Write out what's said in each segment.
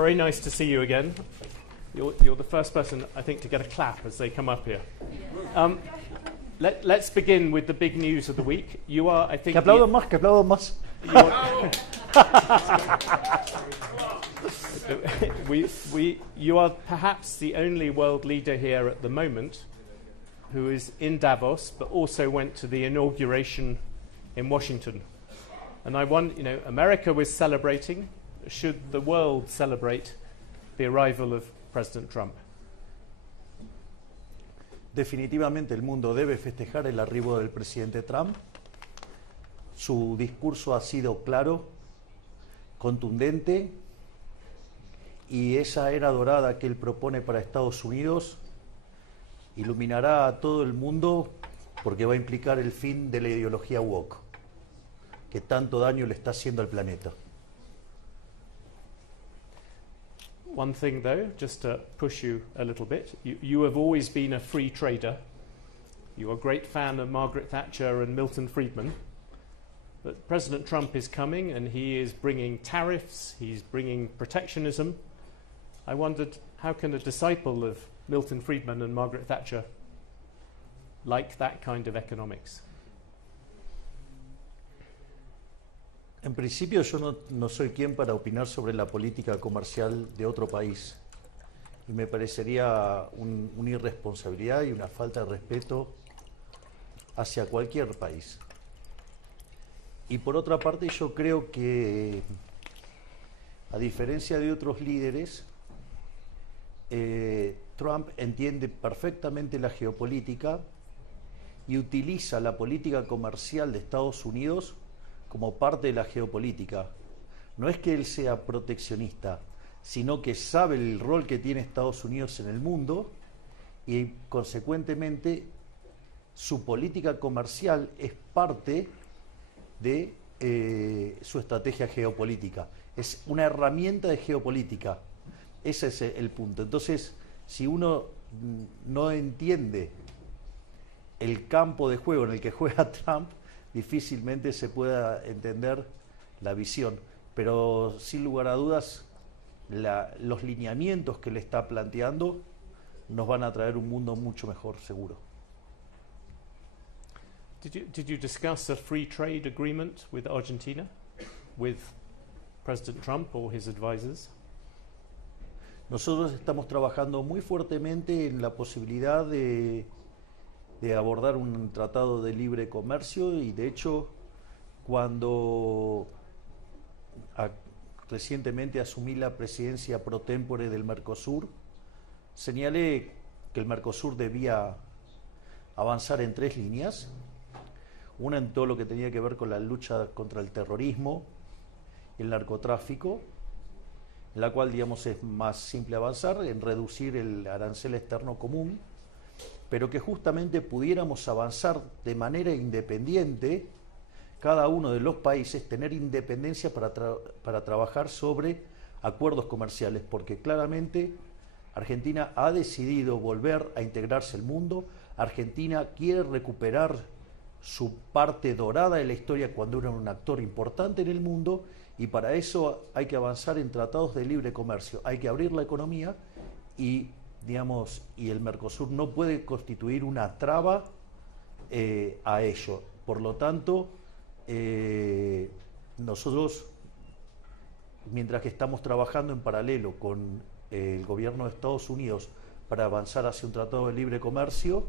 very nice to see you again. You're the first person, I think, to get a clap as they come up here. Let's begin with the big news of the week. You are, I think... Que aplaudan más. You are perhaps the only world leader here at the moment who is in Davos, but also went to the inauguration in Washington. And I want, America was celebrating. Should the world celebrate the arrival of President Trump? Definitivamente el mundo debe festejar el arribo del presidente Trump. Su discurso ha sido claro, contundente, y esa era dorada que él propone para Estados Unidos iluminará a todo el mundo porque va a implicar el fin de la ideología woke, que tanto daño le está haciendo al planeta. One thing, though, just to push you a little bit, you have always been a free trader. You're a great fan of Margaret Thatcher and Milton Friedman. But President Trump is coming and he is bringing tariffs, he's bringing protectionism. I wondered, how can a disciple of Milton Friedman and Margaret Thatcher like that kind of economics? En principio yo no soy quien para opinar sobre la política comercial de otro país y me parecería una irresponsabilidad y una falta de respeto hacia cualquier país. Y por otra parte yo creo que, a diferencia de otros líderes, Trump entiende perfectamente la geopolítica y utiliza la política comercial de Estados Unidos como parte de la geopolítica. No es que él sea proteccionista, sino que sabe el rol que tiene Estados Unidos en el mundo y, consecuentemente, su política comercial es parte de su estrategia geopolítica. Es una herramienta de geopolítica. Ese es el punto. Entonces, si uno no entiende el campo de juego en el que juega Trump, difícilmente se pueda entender la visión. Pero sin lugar a dudas, los lineamientos que le está planteando nos van a traer un mundo mucho mejor, seguro. Did you discuss a free trade agreement with Argentina, with President Trump or his advisors? Nosotros estamos trabajando muy fuertemente en la posibilidad de abordar un tratado de libre comercio y, de hecho, cuando recientemente asumí la presidencia pro tempore del Mercosur, señalé que el Mercosur debía avanzar en 3 líneas. Una en todo lo que tenía que ver con la lucha contra el terrorismo y el narcotráfico, en la cual, digamos, es más simple avanzar en reducir el arancel externo común, pero que justamente pudiéramos avanzar de manera independiente, cada uno de los países tener independencia para trabajar sobre acuerdos comerciales, porque claramente Argentina ha decidido volver a integrarse al mundo. Argentina quiere recuperar su parte dorada de la historia cuando era un actor importante en el mundo, y para eso hay que avanzar en tratados de libre comercio, hay que abrir la economía y el Mercosur no puede constituir una traba a ello. Por lo tanto, nosotros, mientras que estamos trabajando en paralelo con el gobierno de Estados Unidos para avanzar hacia un tratado de libre comercio,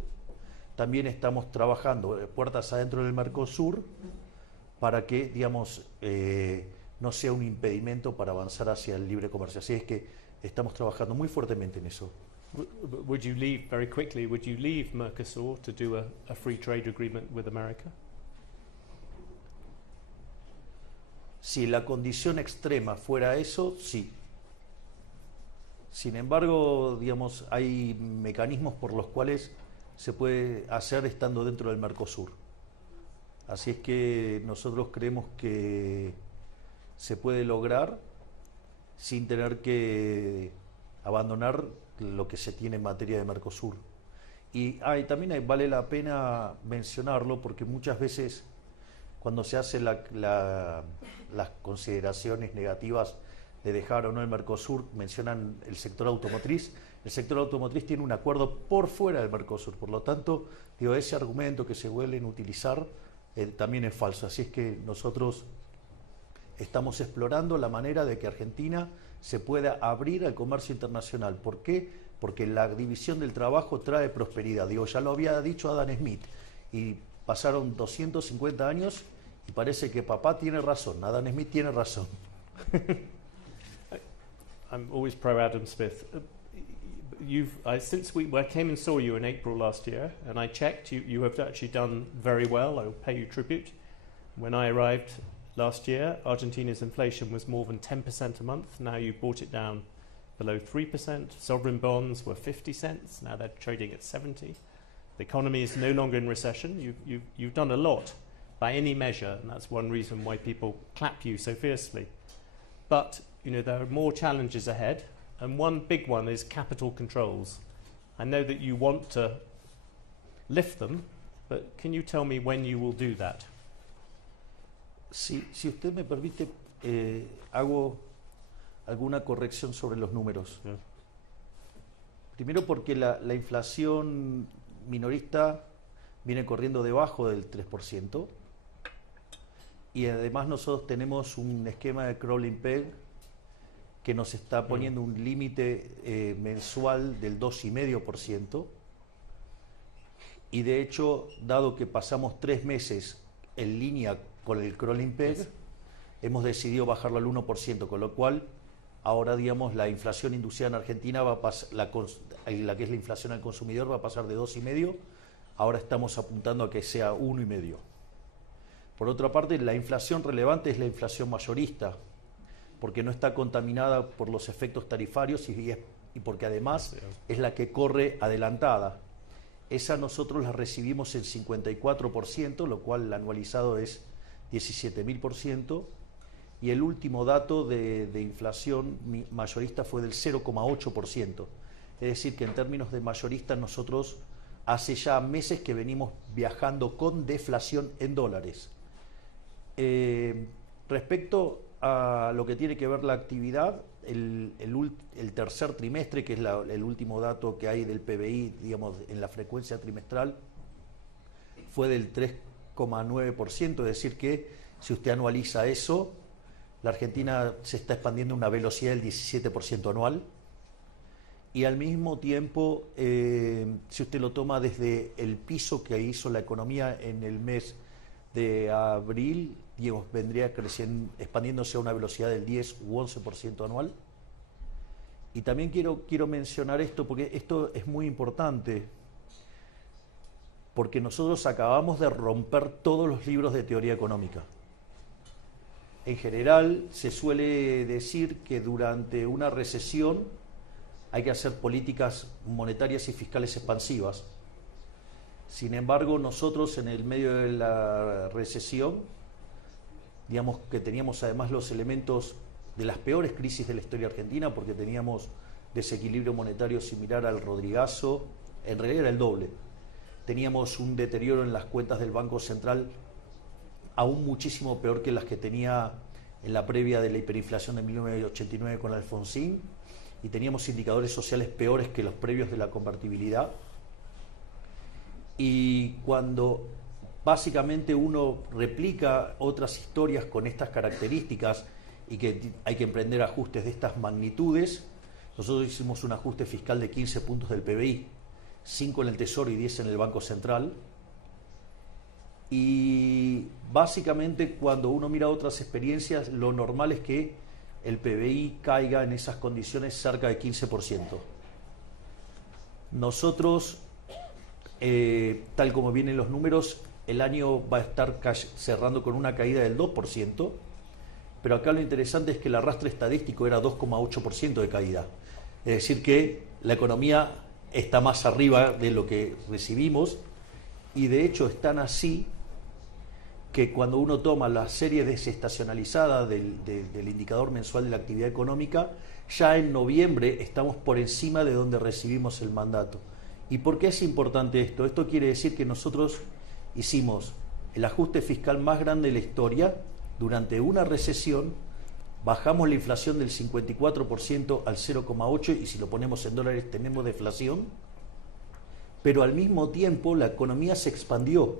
también estamos trabajando puertas adentro del Mercosur para que, no sea un impedimento para avanzar hacia el libre comercio. Así es que estamos trabajando muy fuertemente en eso. Would you leave, very quickly, would you leave Mercosur to do a free trade agreement with America? Si la condición extrema fuera eso, sí. Sin embargo, hay mecanismos por los cuales se puede hacer estando dentro del Mercosur. Así es que nosotros creemos que se puede lograr sin tener que abandonar lo que se tiene en materia de Mercosur. Y también vale la pena mencionarlo porque muchas veces cuando se hacen las consideraciones negativas de dejar o no el Mercosur, mencionan el sector automotriz. El sector automotriz tiene un acuerdo por fuera del Mercosur, por lo tanto, digo, ese argumento que se vuelven a utilizar también es falso. Así es que nosotros estamos explorando la manera de que Argentina se pueda abrir al comercio internacional. ¿Por qué? Porque la división del trabajo trae prosperidad. Digo, ya lo había dicho Adam Smith, y pasaron 250 años y parece que papá tiene razón, Adam Smith tiene razón. I'm always pro Adam Smith. Since I came and saw you in April last year, and I checked, you have actually done very well. I will pay you tribute. When I arrived last year, Argentina's inflation was more than 10% a month. Now you brought it down below 3%. Sovereign bonds were 50 cents. Now they're trading at 70. The economy is no longer in recession. You've done a lot by any measure, and that's one reason why people clap you so fiercely. But there are more challenges ahead, and one big one is capital controls. I know that you want to lift them, but can you tell me when you will do that? Si usted me permite, hago alguna corrección sobre los números. Yeah. Primero porque la inflación minorista viene corriendo debajo del 3%, y además nosotros tenemos un esquema de crawling peg que nos está poniendo un límite mensual del 2,5%, y de hecho, dado que pasamos 3 meses en línea con el crawling peg, hemos decidido bajarlo al 1%, con lo cual ahora, digamos, la inflación inducida en Argentina va a pasar, la que es la inflación al consumidor, va a pasar de 2,5%, ahora estamos apuntando a que sea 1,5%. Por otra parte, la inflación relevante es la inflación mayorista, porque no está contaminada por los efectos tarifarios y porque además es la que corre adelantada. Esa nosotros la recibimos en 54%, lo cual el anualizado es 17.000%, y el último dato de inflación mayorista fue del 0,8%. Es decir, que en términos de mayorista nosotros hace ya meses que venimos viajando con deflación en dólares. Respecto a lo que tiene que ver la actividad, el tercer trimestre, que es el último dato que hay del PBI, digamos, en la frecuencia trimestral, fue del 3,9%, es decir que si usted anualiza eso, la Argentina se está expandiendo a una velocidad del 17% anual, y al mismo tiempo, si usted lo toma desde el piso que hizo la economía en el mes de abril, digamos, vendría creciendo, expandiéndose a una velocidad del 10 u 11% anual. Y también quiero mencionar esto, porque esto es muy importante, porque nosotros acabamos de romper todos los libros de teoría económica. En general, se suele decir que durante una recesión hay que hacer políticas monetarias y fiscales expansivas. Sin embargo, nosotros en el medio de la recesión, digamos que teníamos además los elementos de las peores crisis de la historia argentina, porque teníamos desequilibrio monetario similar al Rodrigazo, en realidad era el doble. Teníamos un deterioro en las cuentas del Banco Central aún muchísimo peor que las que tenía en la previa de la hiperinflación de 1989 con Alfonsín, y teníamos indicadores sociales peores que los previos de la convertibilidad. Y cuando básicamente uno replica otras historias con estas características y que hay que emprender ajustes de estas magnitudes, nosotros hicimos un ajuste fiscal de 15 puntos del PBI, 5 en el Tesoro y 10 en el Banco Central. Y básicamente cuando uno mira otras experiencias, lo normal es que el PBI caiga en esas condiciones cerca de 15%. Nosotros, tal como vienen los números, el año va a estar cerrando con una caída del 2%, pero acá lo interesante es que el arrastre estadístico era 2,8% de caída. Es decir que la economía está más arriba de lo que recibimos, y de hecho están así que cuando uno toma la serie desestacionalizada del indicador mensual de la actividad económica, ya en noviembre estamos por encima de donde recibimos el mandato. ¿Y por qué es importante esto? Esto quiere decir que nosotros hicimos el ajuste fiscal más grande de la historia durante una recesión, bajamos la inflación del 54% al 0,8% y si lo ponemos en dólares tenemos deflación, pero al mismo tiempo la economía se expandió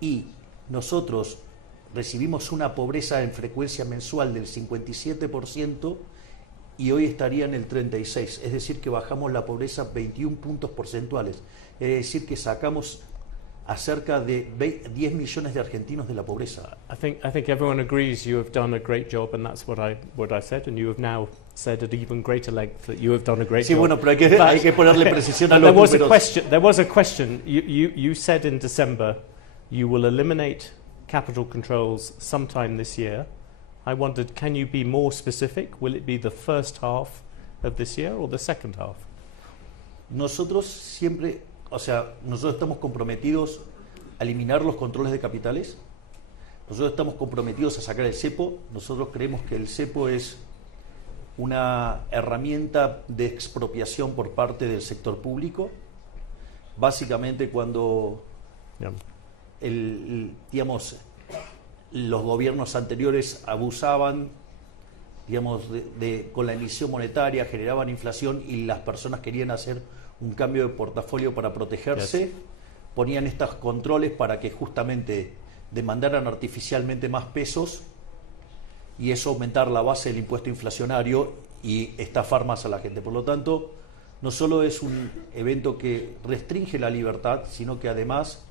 y nosotros recibimos una pobreza en frecuencia mensual del 57% y hoy estaría en el 36%, es decir que bajamos la pobreza 21 puntos porcentuales, es decir que sacamos a cerca de 10 millones de argentinos de la pobreza. I think everyone agrees you have done a great job, and that's what I said, and you have now said at even greater length that you have done a great Sí, job. bueno, pero hay que ponerle precisión a los There was números. there was a question. You said in December you will eliminate capital controls sometime this year. I wondered, can you be more specific? Will it be the first half of this year or the second half? Nosotros siempre, nosotros estamos comprometidos a eliminar los controles de capitales, nosotros estamos comprometidos a sacar el cepo, nosotros creemos que el cepo es una herramienta de expropiación por parte del sector público, básicamente cuando Yeah. los gobiernos anteriores abusaban, con la emisión monetaria, generaban inflación y las personas querían hacer un cambio de portafolio para protegerse, Yes. ponían estos controles para que justamente demandaran artificialmente más pesos y eso aumentar la base del impuesto inflacionario y estafar más a la gente. Por lo tanto, no solo es un evento que restringe la libertad, sino que además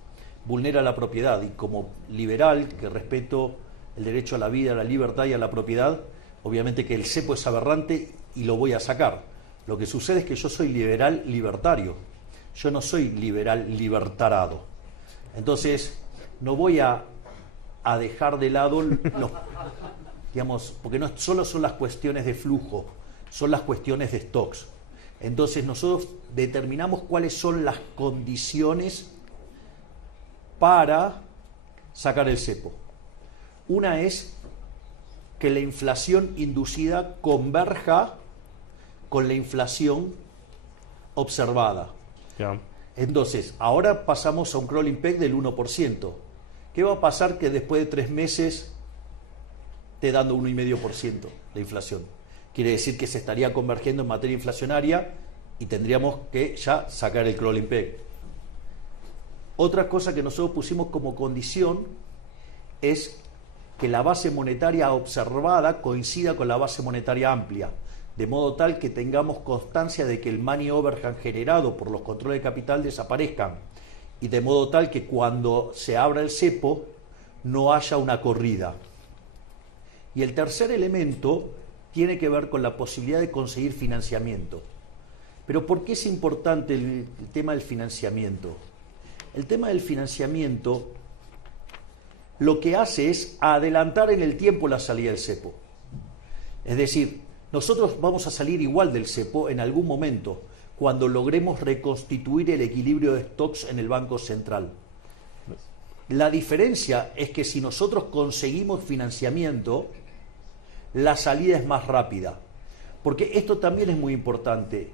vulnera la propiedad. Y como liberal, que respeto el derecho a la vida, a la libertad y a la propiedad, obviamente que el cepo es aberrante y lo voy a sacar. Lo que sucede es que yo soy liberal libertario, yo no soy liberal libertarado. Entonces, no voy a dejar de lado porque no solo son las cuestiones de flujo, son las cuestiones de stocks. Entonces nosotros determinamos cuáles son las condiciones para sacar el cepo. Una es que la inflación inducida converja con la inflación observada. Yeah. Entonces, ahora pasamos a un crawling peg del 1%. ¿Qué va a pasar que después de 3 meses esté dando 1,5% de inflación? Quiere decir que se estaría convergiendo en materia inflacionaria y tendríamos que ya sacar el crawling peg. Otra cosa que nosotros pusimos como condición es que la base monetaria observada coincida con la base monetaria amplia, de modo tal que tengamos constancia de que el money overhang generado por los controles de capital desaparezcan y de modo tal que cuando se abra el cepo no haya una corrida. Y el tercer elemento tiene que ver con la posibilidad de conseguir financiamiento. Pero ¿por qué es importante el tema del financiamiento? El tema del financiamiento lo que hace es adelantar en el tiempo la salida del cepo. Es decir, nosotros vamos a salir igual del cepo en algún momento, cuando logremos reconstituir el equilibrio de stocks en el Banco Central. La diferencia es que si nosotros conseguimos financiamiento, la salida es más rápida. Porque esto también es muy importante.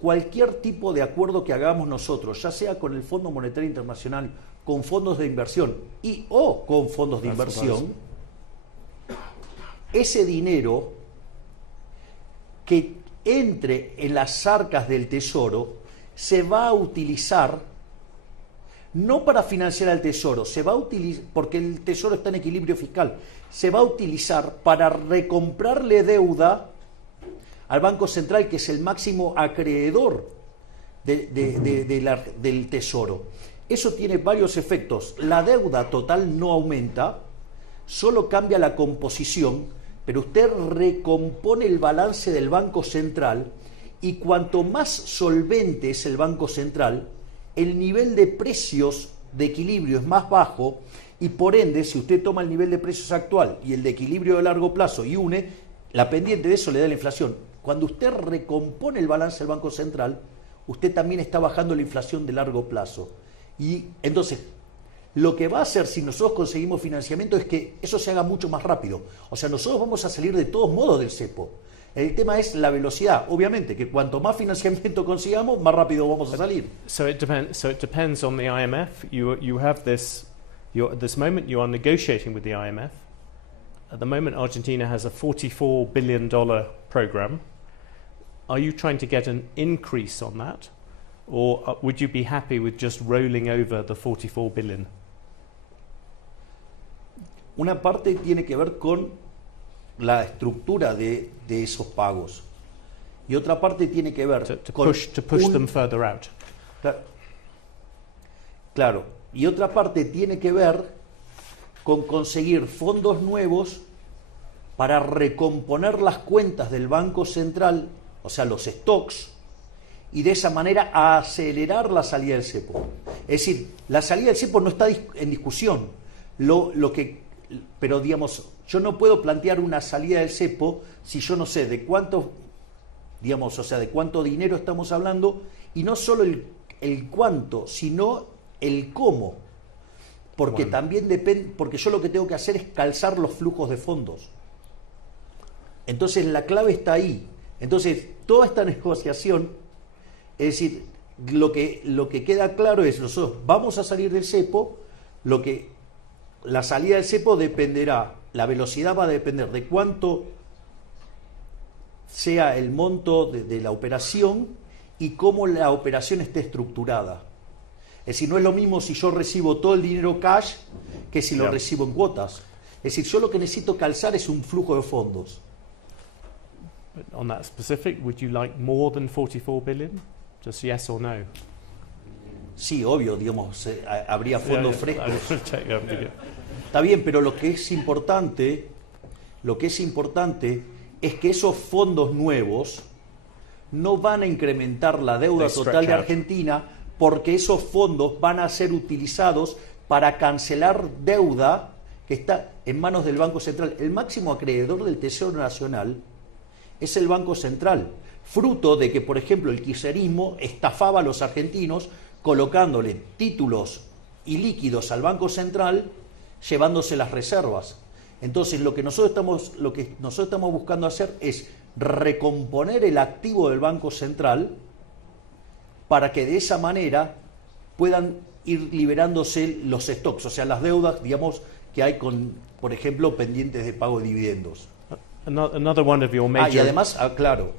Cualquier tipo de acuerdo que hagamos nosotros, ya sea con el Fondo Monetario Internacional, con fondos de inversión o con fondos de inversión, ese dinero que entre en las arcas del Tesoro se va a utilizar no para financiar al Tesoro, se va a utilizar, porque el Tesoro está en equilibrio fiscal, se va a utilizar para recomprarle deuda al Banco Central, que es el máximo acreedor del Tesoro. Eso tiene varios efectos. La deuda total no aumenta, solo cambia la composición, pero usted recompone el balance del Banco Central y cuanto más solvente es el Banco Central, el nivel de precios de equilibrio es más bajo y por ende, si usted toma el nivel de precios actual y el de equilibrio de largo plazo y une, la pendiente de eso le da la inflación. Cuando usted recompone el balance del Banco Central, usted también está bajando la inflación de largo plazo. Y entonces, lo que va a hacer si nosotros conseguimos financiamiento es que eso se haga mucho más rápido. O sea, nosotros vamos a salir de todos modos del cepo. El tema es la velocidad. Obviamente que cuanto más financiamiento consigamos, más rápido vamos a salir. So it depends on the IMF. You have this moment you are negotiating with the IMF. At the moment, Argentina has a $44 billion program. Are you trying to get an increase on that? Or would you be happy with just rolling over the 44 billion? Una parte tiene que ver con la estructura de esos pagos. Y otra parte tiene que ver To con push them further out. Claro. Y otra parte tiene que ver con conseguir fondos nuevos para recomponer las cuentas del Banco Central, o sea, los stocks, y de esa manera acelerar la salida del cepo. Es decir, la salida del cepo no está en discusión. Pero digamos, yo no puedo plantear una salida del cepo si yo no sé de cuánto, digamos, o sea, de cuánto dinero estamos hablando, y no solo el cuánto, sino el cómo. Porque también depende, porque yo lo que tengo que hacer es calzar los flujos de fondos. Entonces la clave está ahí. Entonces, toda esta negociación, es decir, lo que queda claro es, nosotros vamos a salir del cepo, la salida del cepo dependerá, la velocidad va a depender de cuánto sea el monto de la operación y cómo la operación esté estructurada. Es decir, no es lo mismo si yo recibo todo el dinero cash que si lo recibo en cuotas. Es decir, yo lo que necesito calzar es un flujo de fondos. But on that specific, would you like more than 44 billion? Just yes or no? Sí, obvio, digamos, habría fondos frescos. Yeah. Está bien, pero lo que es importante es que esos fondos nuevos no van a incrementar la deuda total de Argentina, porque esos fondos van a ser utilizados para cancelar deuda que está en manos del Banco Central. El máximo acreedor del Tesoro Nacional es el Banco Central, fruto de que, por ejemplo, el kirchnerismo estafaba a los argentinos colocándole títulos y líquidos al Banco Central, llevándose las reservas. Entonces, lo que nosotros estamos buscando hacer es recomponer el activo del Banco Central para que de esa manera puedan ir liberándose los stocks, o sea, las deudas, digamos, que hay con, por ejemplo, pendientes de pago de dividendos. Another one of your major... Y además, claro,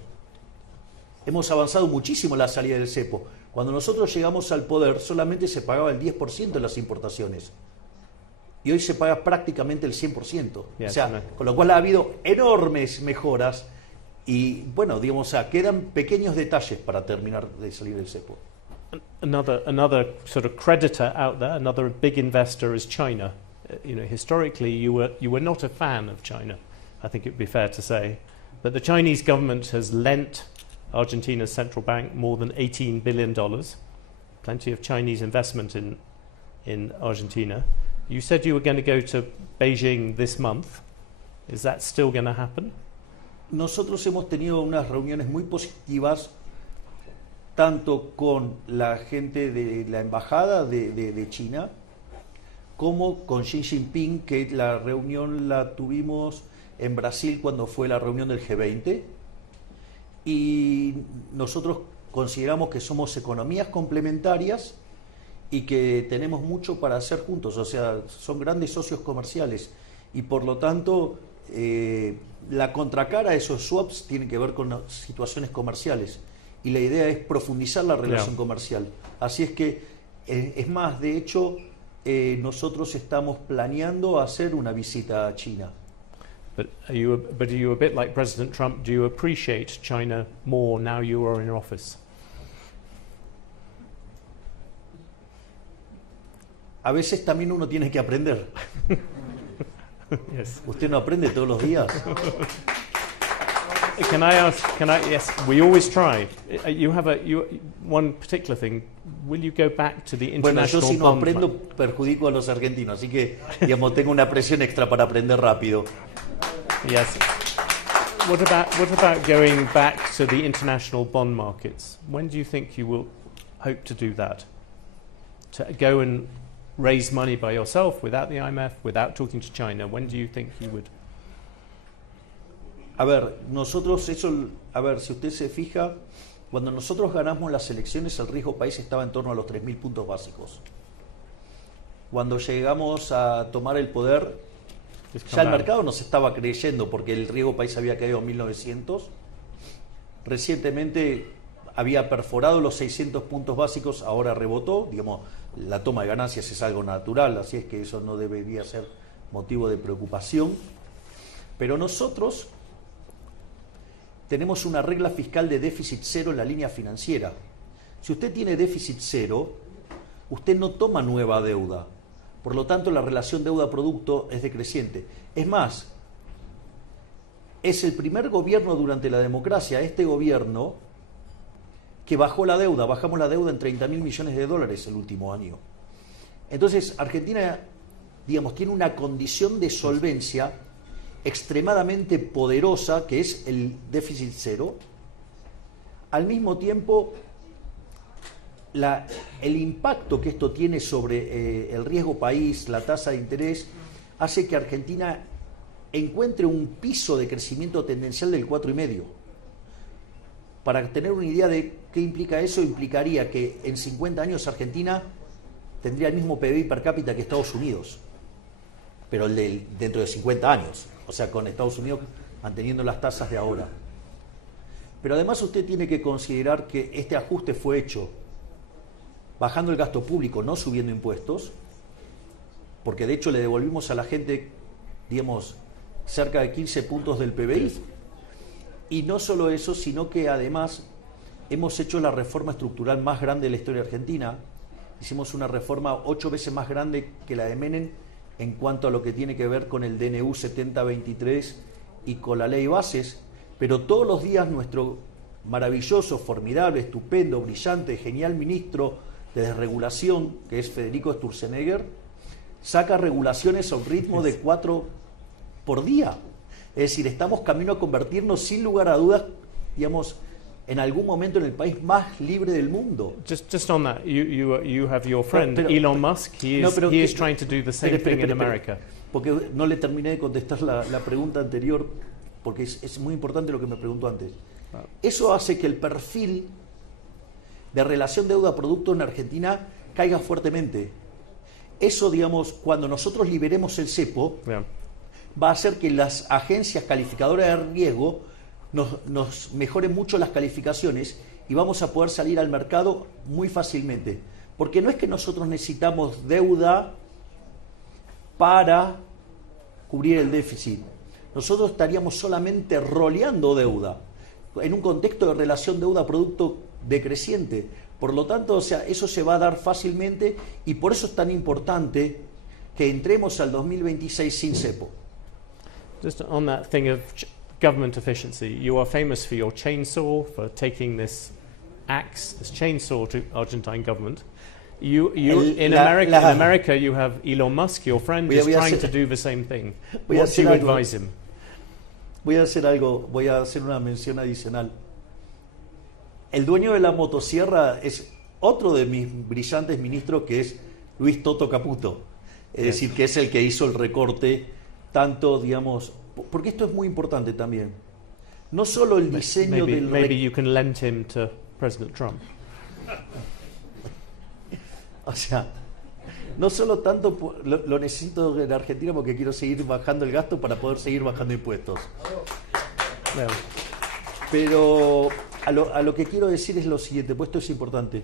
hemos avanzado muchísimo en la salida del cepo. Cuando nosotros llegamos al poder, solamente se pagaba el 10% de las importaciones. Y hoy se paga prácticamente el 100%. Yes, o sea, con lo cual ha habido enormes mejoras y, bueno, digamos, o sea, quedan pequeños detalles para terminar de salir del cepo. Another sort of creditor out there, another big investor is China. Historically, you were not a fan of China, I think it would be fair to say. But the Chinese government has lent Argentina's central bank more than $18 billion. Plenty of Chinese investment in Argentina. You said you were going to go to Beijing this month. Is that still going to happen? Nosotros hemos tenido unas reuniones muy positivas, tanto con la gente de la embajada de China, como con Xi Jinping, que la reunión la tuvimos en Brasil cuando fue la reunión del G20. Y nosotros consideramos que somos economías complementarias y que tenemos mucho para hacer juntos, o sea, son grandes socios comerciales y por lo tanto la contracara de esos swaps tiene que ver con situaciones comerciales y la idea es profundizar la relación comercial. Así es que, es más, de hecho, nosotros estamos planeando hacer una visita a China. But are you a bit like President Trump? Do you appreciate China more now you are in office? A veces también uno tiene que aprender. Yes. ¿Usted no aprende todos los días? Yes, we always try. You have one particular thing. Will you go back to the Bueno, yo international si no bond aprendo, fund? perjudico a los argentinos, así que, digamos, tengo una presión extra para aprender rápido. Yes. What about going back to the international bond markets? When do you think you will hope to do that? To go and raise money by yourself without the IMF, without talking to China? When do you think you would? A ver, si usted se fija, cuando nosotros ganamos las elecciones, el riesgo país estaba en torno a los 3.000 puntos básicos. Cuando llegamos a tomar el poder, Just come Ya el down. mercado nos estaba creyendo porque el riesgo país había caído en 1900. Recientemente había perforado los 600 puntos básicos, ahora rebotó. Digamos, la toma de ganancias es algo natural, así es que eso no debería ser motivo de preocupación. Pero nosotros tenemos una regla fiscal de déficit cero en la línea financiera. Si usted tiene déficit cero, usted no toma nueva deuda. Por lo tanto, la relación deuda-producto es decreciente. Es más, es el primer gobierno durante la democracia, este gobierno, que bajó la deuda. Bajamos la deuda en 30.000 millones de dólares el último año. Entonces, Argentina, digamos, tiene una condición de solvencia extremadamente poderosa, que es el déficit cero. Al mismo tiempo, el impacto que esto tiene sobre el riesgo país, la tasa de interés, hace que Argentina encuentre un piso de crecimiento tendencial del 4,5. Para tener una idea de qué implica eso, implicaría que en 50 años Argentina tendría el mismo PBI per cápita que Estados Unidos, pero dentro de 50 años, o sea, con Estados Unidos manteniendo las tasas de ahora. Pero además usted tiene que considerar que este ajuste fue hecho bajando el gasto público, no subiendo impuestos, porque de hecho le devolvimos a la gente, digamos, cerca de 15 puntos del PBI. Y no solo eso, sino que además hemos hecho la reforma estructural más grande de la historia argentina. Hicimos una reforma 8 veces más grande que la de Menem en cuanto a lo que tiene que ver con el DNU 7023 y con la ley bases, pero todos los días nuestro maravilloso, formidable, estupendo, brillante, genial ministro de desregulación, que es Federico Sturzenegger, saca regulaciones a un ritmo de 4 por día. Es decir, estamos camino a convertirnos sin lugar a dudas, digamos, en algún momento en el país más libre del mundo. Just on that, you have your friend Elon Musk. He is trying to do the same thing in America. Porque no le terminé de contestar la pregunta anterior, porque es muy importante lo que me preguntó antes. Eso hace que el perfil de relación deuda-producto en Argentina caiga fuertemente. Eso, digamos, cuando nosotros liberemos el cepo, va a hacer que las agencias calificadoras de riesgo nos mejoren mucho las calificaciones y vamos a poder salir al mercado muy fácilmente. Porque no es que nosotros necesitamos deuda para cubrir el déficit. Nosotros estaríamos solamente roleando deuda en un contexto de relación deuda-producto decreciente. Por lo tanto, o sea, eso se va a dar fácilmente y por eso es tan importante que entremos al 2026 sin cepo. Just on that thing of government efficiency, you are famous for your chainsaw, for taking this axe, this chainsaw to Argentine government. In America, you have Elon Musk, your friend, is trying to do the same thing. What do you advise him? Voy a hacer una mención adicional. El dueño de la motosierra es otro de mis brillantes ministros, que es Luis Toto Caputo. Es decir, que es el que hizo el recorte, tanto, digamos, porque esto es muy importante también. No solo el diseño maybe you can lend him to President Trump. O sea, no solo tanto lo necesito en Argentina porque quiero seguir bajando el gasto para poder seguir bajando impuestos. Pero a lo que quiero decir es lo siguiente, pues esto es importante.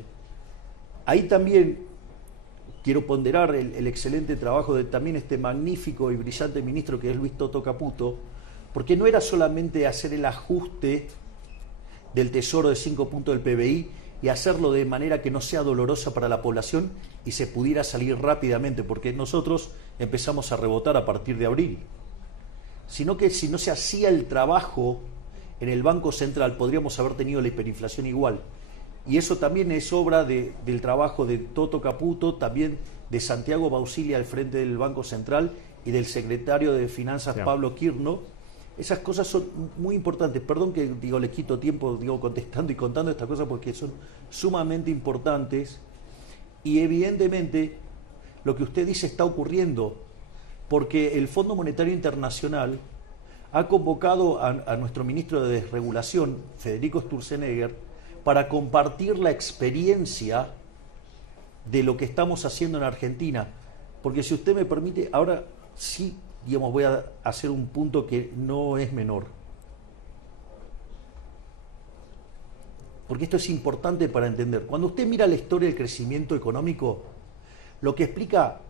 Ahí también quiero ponderar el excelente trabajo de también este magnífico y brillante ministro que es Luis Toto Caputo, porque no era solamente hacer el ajuste del tesoro de 5 puntos del PBI y hacerlo de manera que no sea dolorosa para la población y se pudiera salir rápidamente, porque nosotros empezamos a rebotar a partir de abril, sino que si no se hacía el trabajo en el Banco Central podríamos haber tenido la hiperinflación igual. Y eso también es obra del trabajo de Toto Caputo, también de Santiago Bausilia al frente del Banco Central y del secretario de Finanzas Pablo Kirno. Esas cosas son muy importantes. Perdón que le quito tiempo contestando y contando estas cosas porque son sumamente importantes. Y evidentemente lo que usted dice está ocurriendo porque el Fondo Monetario Internacional ha convocado a nuestro ministro de Desregulación, Federico Sturzenegger, para compartir la experiencia de lo que estamos haciendo en Argentina. Porque si usted me permite, ahora sí digamos, voy a hacer un punto que no es menor. Porque esto es importante para entender. Cuando usted mira la historia del crecimiento económico, lo que explica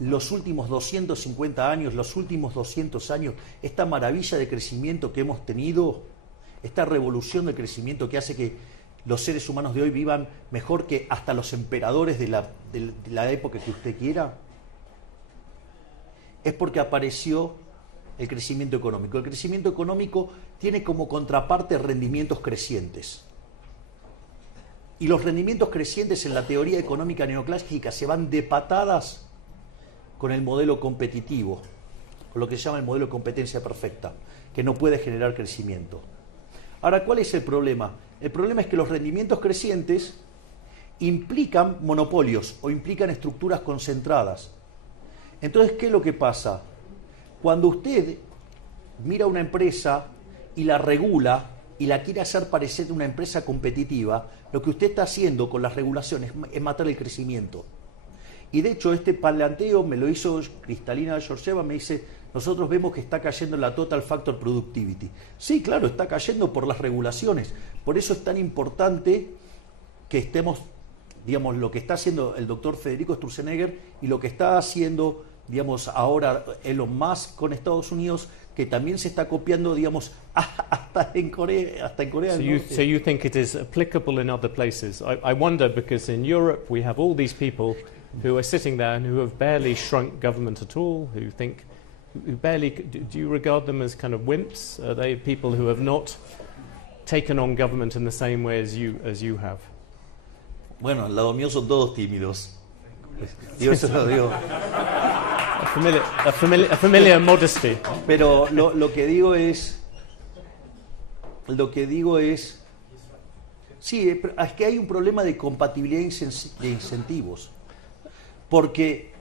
los últimos 250 años, los últimos 200 años, esta maravilla de crecimiento que hemos tenido, esta revolución de crecimiento que hace que los seres humanos de hoy vivan mejor que hasta los emperadores de la época que usted quiera, es porque apareció el crecimiento económico. El crecimiento económico tiene como contraparte rendimientos crecientes. Y los rendimientos crecientes en la teoría económica neoclásica se van de patadas con el modelo competitivo, con lo que se llama el modelo de competencia perfecta, que no puede generar crecimiento. Ahora, ¿cuál es el problema? El problema es que los rendimientos crecientes implican monopolios o implican estructuras concentradas. Entonces, ¿qué es lo que pasa? Cuando usted mira una empresa y la regula y la quiere hacer parecer una empresa competitiva, lo que usted está haciendo con las regulaciones es matar el crecimiento. Y de hecho este planteo me lo hizo Kristalina Georgieva, me dice, nosotros vemos que está cayendo la Total Factor Productivity. Sí, claro, está cayendo por las regulaciones. Por eso es tan importante que estemos, digamos, lo que está haciendo el doctor Federico Sturzenegger y lo que está haciendo, digamos, ahora Elon Musk con Estados Unidos, que también se está copiando, digamos, hasta en Corea del Norte. So you think it is applicable in other places? I wonder, because in Europe we have all these people who are sitting there and who have barely shrunk government at all, who barely, do you regard them as kind of wimps? Are they people who have not taken on government in the same way as you have? Bueno, al lado mío son todos tímidos. Yo eso lo digo. A familiar modesty. Pero lo que digo es, sí, es que hay un problema de compatibilidad de incentivos. Porque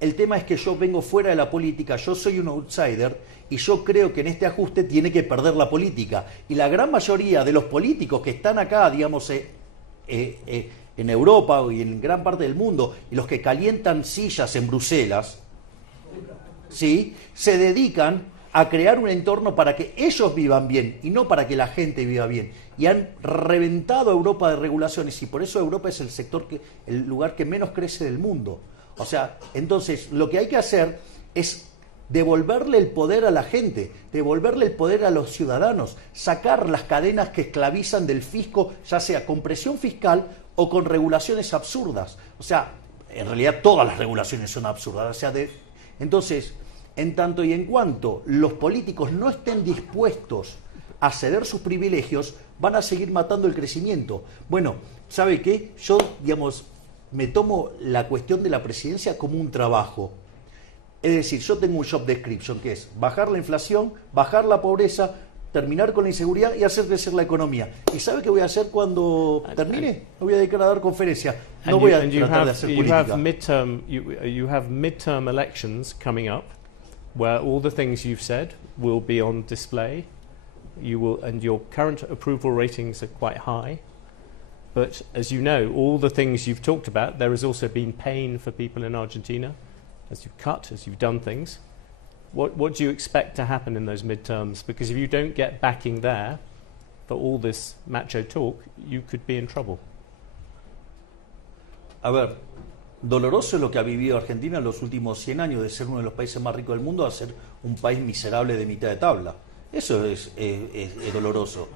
el tema es que yo vengo fuera de la política, yo soy un outsider y yo creo que en este ajuste tiene que perder la política. Y la gran mayoría de los políticos que están acá, digamos, en Europa y en gran parte del mundo, y los que calientan sillas en Bruselas, ¿sí?, se dedican a crear un entorno para que ellos vivan bien y no para que la gente viva bien. Y han reventado a Europa de regulaciones y por eso Europa es el lugar que menos crece del mundo. O sea, entonces lo que hay que hacer es devolverle el poder a la gente, devolverle el poder a los ciudadanos, sacar las cadenas que esclavizan del fisco, ya sea con presión fiscal o con regulaciones absurdas. O sea, en realidad todas las regulaciones son absurdas. O sea, entonces, en tanto y en cuanto los políticos no estén dispuestos a ceder sus privilegios, van a seguir matando el crecimiento. Bueno, ¿sabe qué? Yo, digamos, me tomo la cuestión de la presidencia como un trabajo. Es decir, yo tengo un job description que es bajar la inflación, bajar la pobreza, terminar con la inseguridad y hacer crecer la economía. ¿Y sabe qué voy a hacer cuando termine? Me voy a dedicar a dar conferencias. No voy a tratar de hacer política. You have midterm elections coming up where all the things you've said will be on display. And your current approval ratings are quite high. But as you know, all the things you've talked about, there has also been pain for people in Argentina as you've cut, as you've done things. What do you expect to happen in those midterms? Because if you don't get backing there for all this macho talk, you could be in trouble. A ver, doloroso es lo que ha vivido Argentina en los últimos 100 años, de ser uno de los países más ricos del mundo a ser un país miserable de mitad de tabla. Eso es doloroso.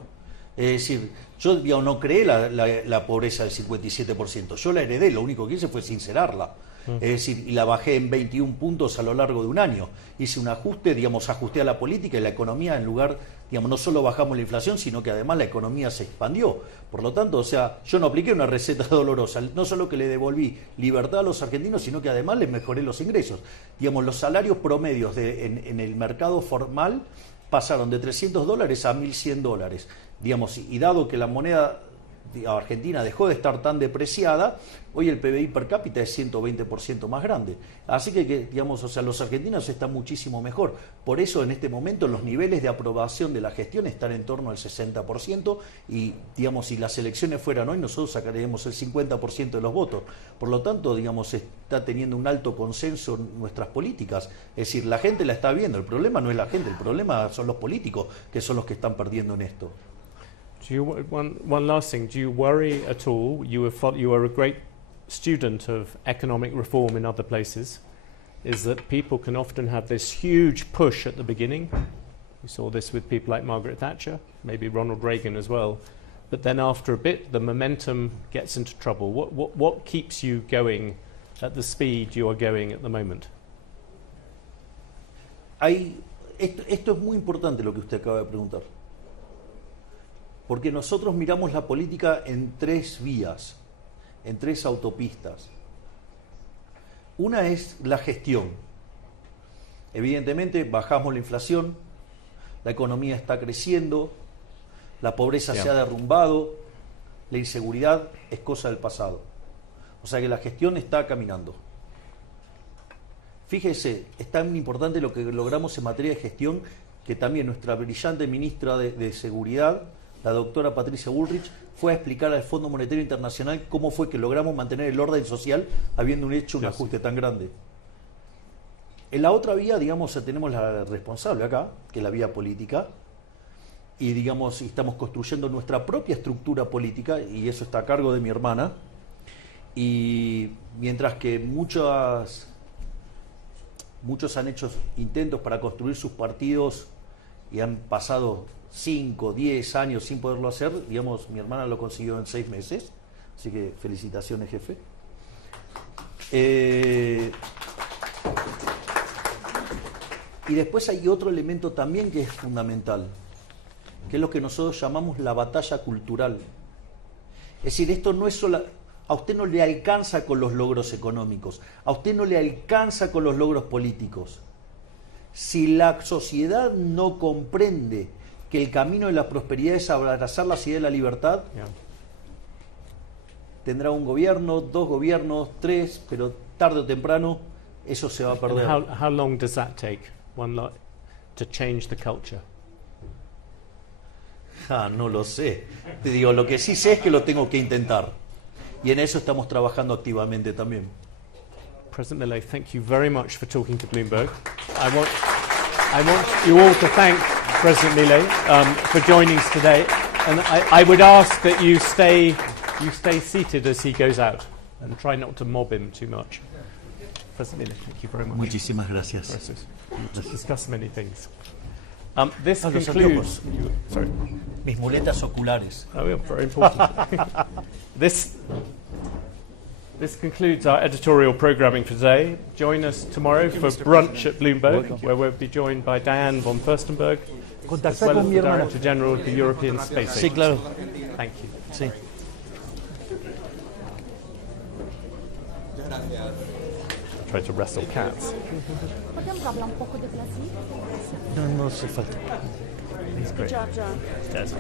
Es decir, yo, digamos, no creé la pobreza del 57%, yo la heredé, lo único que hice fue sincerarla. Es decir, y la bajé en 21 puntos a lo largo de un año. Hice un ajuste, digamos, ajusté a la política y la economía, en lugar, digamos, no solo bajamos la inflación, sino que además la economía se expandió. Por lo tanto, o sea, yo no apliqué una receta dolorosa, no solo que le devolví libertad a los argentinos, sino que además les mejoré los ingresos. Digamos, los salarios promedios en el mercado formal pasaron de $300 a $1.100. Digamos, y dado que la moneda Argentina dejó de estar tan depreciada, hoy el PBI per cápita es 120% más grande. Así que, digamos, o sea, los argentinos están muchísimo mejor. Por eso en este momento los niveles de aprobación de la gestión están en torno al 60% y, digamos, si las elecciones fueran hoy, nosotros sacaríamos el 50% de los votos. Por lo tanto, digamos, está teniendo un alto consenso en nuestras políticas. Es decir, la gente la está viendo. El problema no es la gente, el problema son los políticos, que son los que están perdiendo en esto. One last thing, do you worry at all? You are a great student of economic reform in other places, is that people can often have this huge push at the beginning. We saw this with people like Margaret Thatcher, maybe Ronald Reagan as well. But then after a bit, the momentum gets into trouble. What keeps you going at the speed you are going at the moment? Esto es muy importante lo que usted acaba de preguntar. Porque nosotros miramos la política en tres vías, en tres autopistas. Una es la gestión. Evidentemente bajamos la inflación, la economía está creciendo, la pobreza se ha derrumbado, la inseguridad es cosa del pasado. O sea que la gestión está caminando. Fíjese, es tan importante lo que logramos en materia de gestión que también nuestra brillante ministra de Seguridad, la doctora Patricia Bullrich, fue a explicar al Fondo Monetario Internacional cómo fue que logramos mantener el orden social habiendo hecho un ajuste tan grande. En la otra vía, digamos, tenemos la responsable acá, que es la vía política, y digamos, estamos construyendo nuestra propia estructura política, y eso está a cargo de mi hermana, y mientras que muchos han hecho intentos para construir sus partidos y han pasado 5, 10 años sin poderlo hacer, digamos, mi hermana lo consiguió en 6 meses, así que felicitaciones, jefe. Y después hay otro elemento también que es fundamental, que es lo que nosotros llamamos la batalla cultural. Es decir, esto no es solo... A usted no le alcanza con los logros económicos, a usted no le alcanza con los logros políticos. Si la sociedad no comprende que el camino de la prosperidad es abrazar la idea de la libertad, tendrá un gobierno, 2 gobiernos, 3, pero tarde o temprano eso se va a perder. How long does that take, to change the culture? No lo sé. Te digo, lo que sí sé es que lo tengo que intentar. Y en eso estamos trabajando activamente también. President Milei, thank you very much for talking to Bloomberg. I want you all to thank President Milei for joining us today, and I would ask that you stay seated as he goes out and try not to mob him too much. President Milei, thank you very much. Muchísimas gracias. We'll discuss many things. This concludes. Sorry. Mis muletas oculares. Oh, yeah, very important. This concludes our editorial programming for today. Join us tomorrow for brunch at Bloomberg, where we'll be joined by Diane von Furstenberg, as well as the Director General of the European Space Agency. Sí, claro. Thank you. Sí. Try to wrestle cats. Potem hablar un poco de Brasil? No hace falta. He's great. Georgia. Yes.